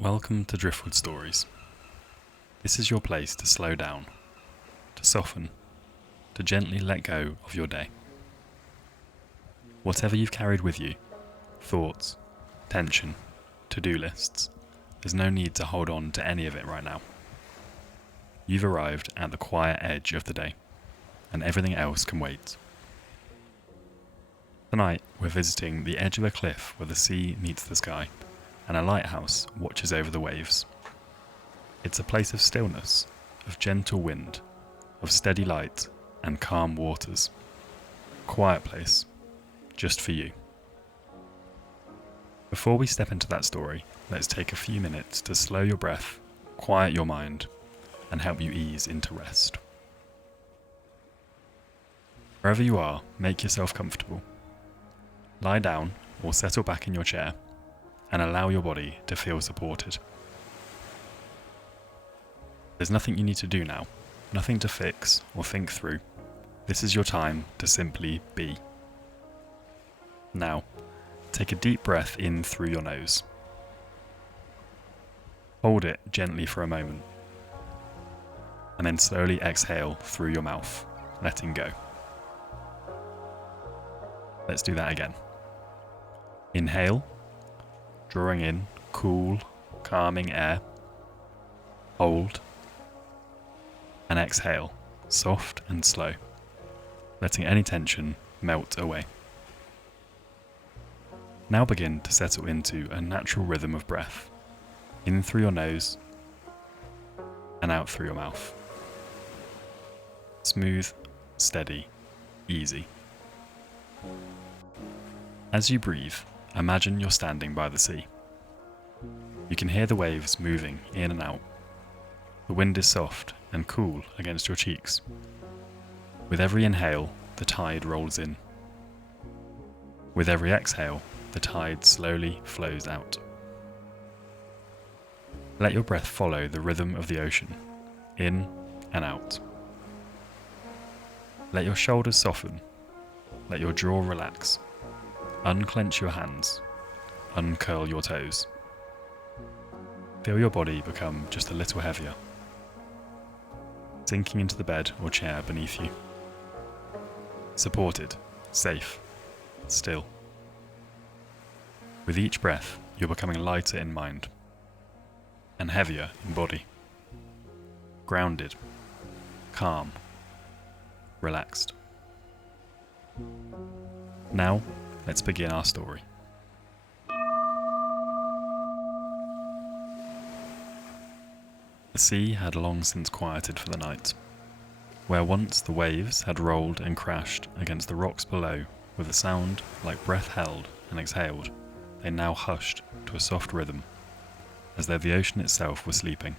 Welcome to Driftwood Stories. This is your place to slow down, to soften, to gently let go of your day. Whatever you've carried with you, thoughts, tension, to-do lists, there's no need to hold on to any of it right now. You've arrived at the quiet edge of the day, and everything else can wait. Tonight, we're visiting the edge of a cliff where the sea meets the sky, and a lighthouse watches over the waves. It's a place of stillness, of gentle wind, of steady light and calm waters. Quiet place, just for you. Before we step into that story, let's take a few minutes to slow your breath, quiet your mind, and help you ease into rest. Wherever you are, make yourself comfortable. Lie down or settle back in your chair and allow your body to feel supported. There's nothing you need to do now, nothing to fix or think through. This is your time to simply be. Now, take a deep breath in through your nose. Hold it gently for a moment, and then slowly exhale through your mouth, letting go. Let's do that again. Inhale, drawing in cool, calming air. Hold. And exhale, soft and slow, letting any tension melt away. Now begin to settle into a natural rhythm of breath, in through your nose and out through your mouth. Smooth, steady, easy. As you breathe, imagine you're standing by the sea. You can hear the waves moving in and out. The wind is soft and cool against your cheeks. With every inhale, the tide rolls in. With every exhale, the tide slowly flows out. Let your breath follow the rhythm of the ocean, in and out. Let your shoulders soften. Let your jaw relax. Unclench your hands. Uncurl your toes. Feel your body become just a little heavier, sinking into the bed or chair beneath you. Supported, safe, still. With each breath, you're becoming lighter in mind and heavier in body. Grounded, calm, relaxed. Now, let's begin our story. The sea had long since quieted for the night. Where once the waves had rolled and crashed against the rocks below with a sound like breath held and exhaled, they now hushed to a soft rhythm, as though the ocean itself were sleeping.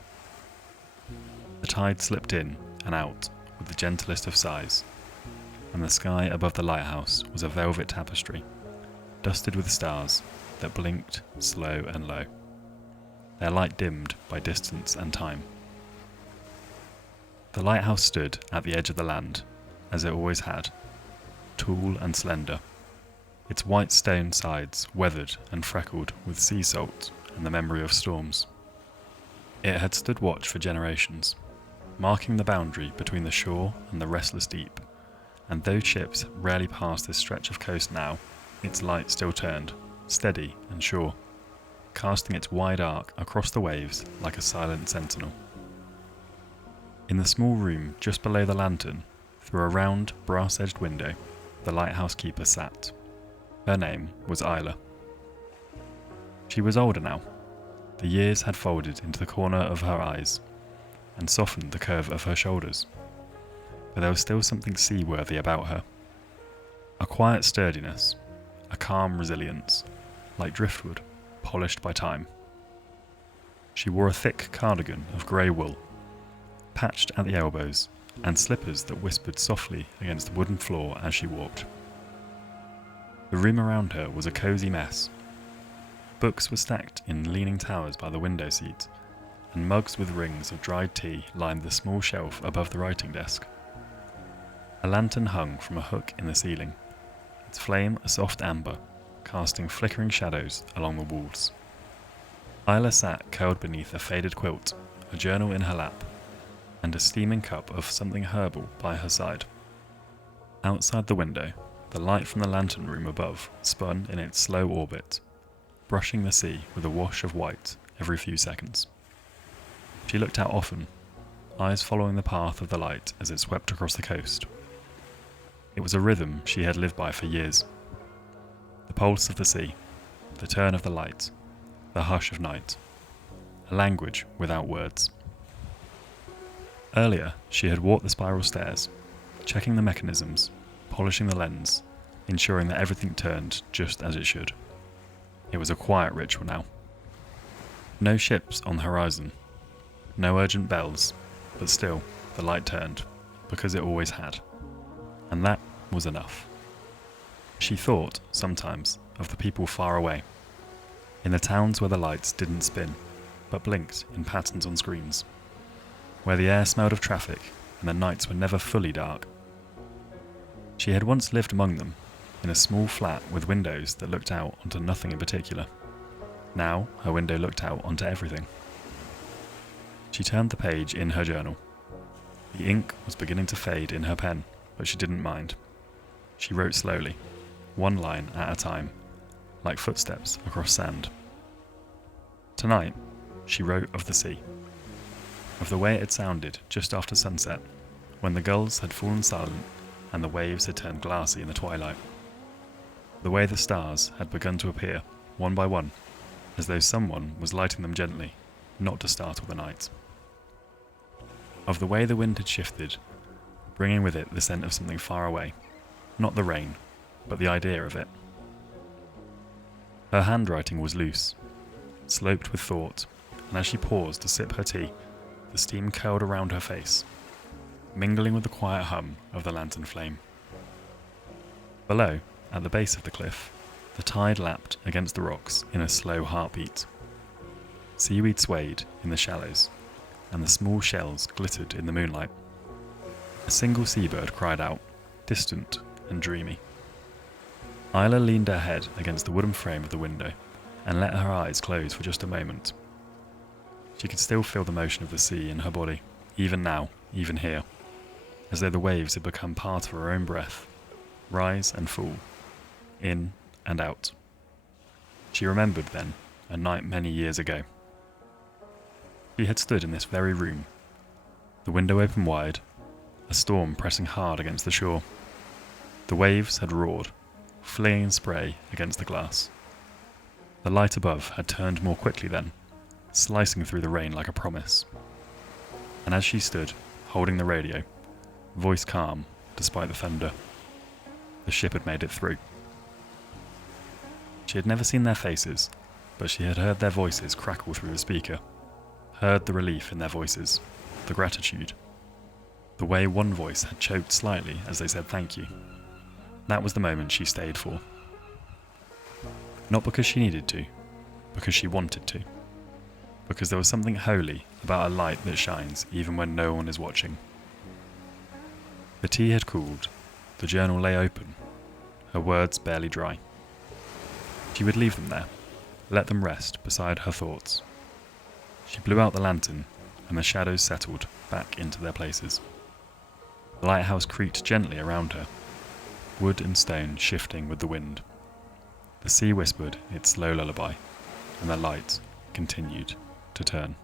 The tide slipped in and out with the gentlest of sighs, and the sky above the lighthouse was a velvet tapestry, dusted with stars that blinked slow and low, their light dimmed by distance and time. The lighthouse stood at the edge of the land, as it always had, tall and slender, its white stone sides weathered and freckled with sea salt and the memory of storms. It had stood watch for generations, marking the boundary between the shore and the restless deep, and though ships rarely passed this stretch of coast now, its light still turned, steady and sure, casting its wide arc across the waves like a silent sentinel. In the small room just below the lantern, through a round, brass-edged window, the lighthouse keeper sat. Her name was Isla. She was older now. The years had folded into the corner of her eyes and softened the curve of her shoulders, but there was still something seaworthy about her. A quiet sturdiness, a calm resilience, like driftwood, polished by time. She wore a thick cardigan of grey wool, patched at the elbows, and slippers that whispered softly against the wooden floor as she walked. The room around her was a cosy mess. Books were stacked in leaning towers by the window seat, and mugs with rings of dried tea lined the small shelf above the writing desk. A lantern hung from a hook in the ceiling, its flame a soft amber, casting flickering shadows along the walls. Isla sat curled beneath a faded quilt, a journal in her lap, and a steaming cup of something herbal by her side. Outside the window, the light from the lantern room above spun in its slow orbit, brushing the sea with a wash of white every few seconds. She looked out often, eyes following the path of the light as it swept across the coast. It was a rhythm she had lived by for years. The pulse of the sea, the turn of the light, the hush of night. A language without words. Earlier, she had walked the spiral stairs, checking the mechanisms, polishing the lens, ensuring that everything turned just as it should. It was a quiet ritual now. No ships on the horizon, no urgent bells, but still, the light turned, because it always had. And that was enough. She thought, sometimes, of the people far away, in the towns where the lights didn't spin, but blinked in patterns on screens, where the air smelled of traffic and the nights were never fully dark. She had once lived among them, in a small flat with windows that looked out onto nothing in particular. Now, her window looked out onto everything. She turned the page in her journal. The ink was beginning to fade in her pen, but she didn't mind. She wrote slowly, one line at a time, like footsteps across sand. Tonight, she wrote of the sea, of the way it had sounded just after sunset, when the gulls had fallen silent and the waves had turned glassy in the twilight. The way the stars had begun to appear, one by one, as though someone was lighting them gently, not to startle the night. Of the way the wind had shifted, bringing with it the scent of something far away, not the rain, but the idea of it. Her handwriting was loose, sloped with thought, and as she paused to sip her tea, the steam curled around her face, mingling with the quiet hum of the lantern flame. Below, at the base of the cliff, the tide lapped against the rocks in a slow heartbeat. Seaweed swayed in the shallows, and the small shells glittered in the moonlight. A single seabird cried out, distant and dreamy. Isla leaned her head against the wooden frame of the window and let her eyes close for just a moment. She could still feel the motion of the sea in her body, even now, even here, as though the waves had become part of her own breath, rise and fall, in and out. She remembered then a night many years ago. She had stood in this very room, the window open wide, a storm pressing hard against the shore. The waves had roared, flinging spray against the glass. The light above had turned more quickly then, slicing through the rain like a promise. And as she stood, holding the radio, voice calm despite the thunder, the ship had made it through. She had never seen their faces, but she had heard their voices crackle through the speaker, heard the relief in their voices, the gratitude, the way one voice had choked slightly as they said thank you. That was the moment she stayed for. Not because she needed to, because she wanted to. Because there was something holy about a light that shines even when no one is watching. The tea had cooled, the journal lay open, her words barely dry. She would leave them there, let them rest beside her thoughts. She blew out the lantern, and the shadows settled back into their places. The lighthouse creaked gently around her, wood and stone shifting with the wind. The sea whispered its slow lullaby, and the light continued to turn.